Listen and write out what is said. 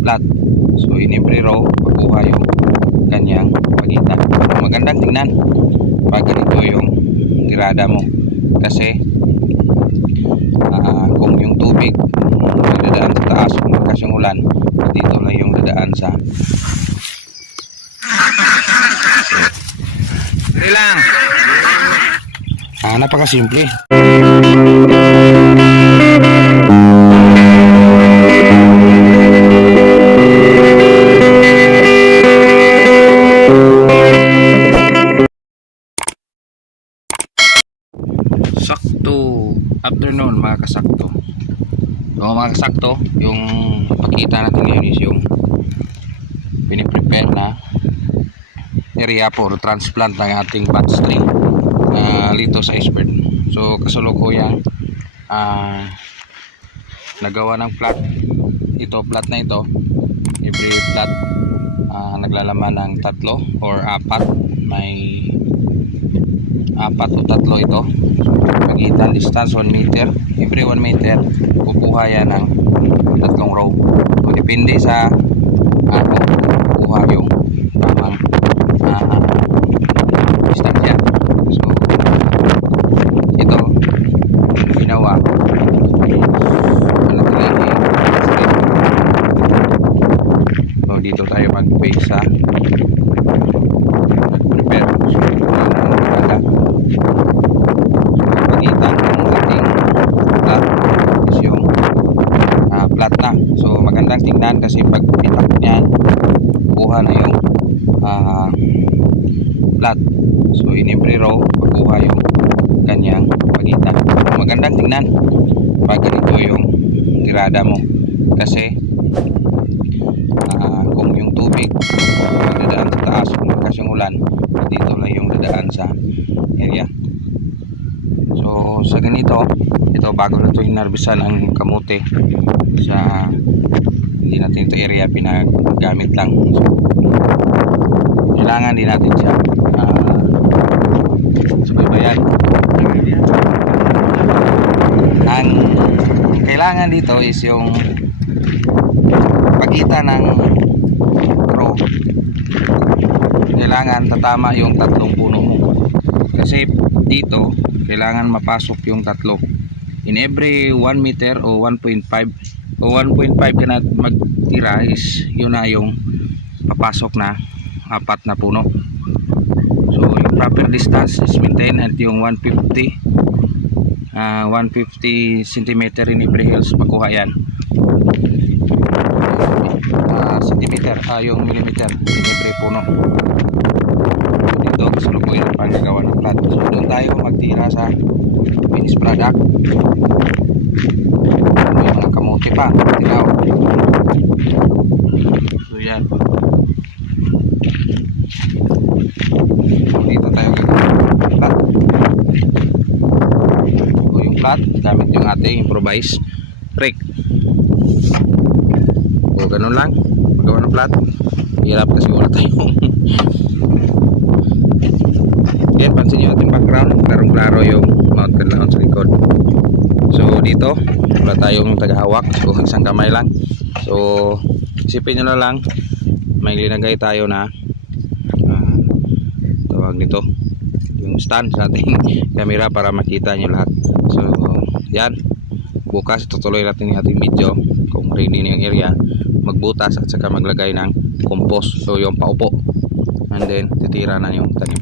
flat. So in every row makuha yung kanyang pagitan. Magandang tingnan pag ganito yung tirada mo, kasi kung yung tubig dadaan sa taas, malakas yung ulan, dito lang yung dadaan sa lang. Napakasimple. Sakto afternoon mga kasakto. So mga kasakto, yung pakita natin ngayon is yung piniprepare na area for transplant ng ating batch 3 Litos iceberg. So kasalukuyang nagawa ng plat plat na ito. Every plat naglalaman ng 3 or 4, may 4 o 3 ito. Pagitan distance 1 meter, every 1 meter kukuha yan ng 3 row. So depende sa kukuha yung tamang distansya. So ito ginawa so dito tayo mag-base sa prepare. So pagitan ng ating plat is yung plat na. So magandang tingnan kasi pag pitak niyan kuha na yung plat. So in every row makuha yung kanyang pagitan. Magandang tingnan pag ganito yung tirada mo, kasi kung yung tubig dadaan sa taas, malakas yung ulan, dito lang yung dadaan sa area. So sa ganito, ito bago na ito hinarbisan ang kamote, sa hindi natin ito area pinagamit lang. So kailangan din natin siya subaybayan. Ang kailangan dito is yung pagitan ng row, kailangan tatama yung 3 puno mo, kasi dito kailangan mapasok yung 3 in every 1 meter o 1.5 o 1.5 ka na magtira, is yun na yung papasok na 4 na puno. So yung proper distance is maintain at yung 150 cm in every hills makuha yan. Centimeter, yung millimeter in every puno. So dito kasalukuyan ang paggagawa ng plat. So doon tayo magtira sa finished product. May mga kamote pa tiraw. So yan, dito tayo gagawin plat. O yung plat gamit yung ating improvised rake. O ganun lang magawa ng plat. Hirap kasi wala tayong yan, pansin nyo ating background, klarong klaro yung mount canlaon sa likod. So dito wala tayong tagahawak, so isang kamay lang. So isipin nyo na lang may linagay tayo na tawag nito yung stand sa ating camera para makita nyo lahat. So yan, bukas tutuloy natin yung ating video kung rainy na yung area, magbutas at saka maglagay ng compost, so yung paupo, and then titira na yung tanim.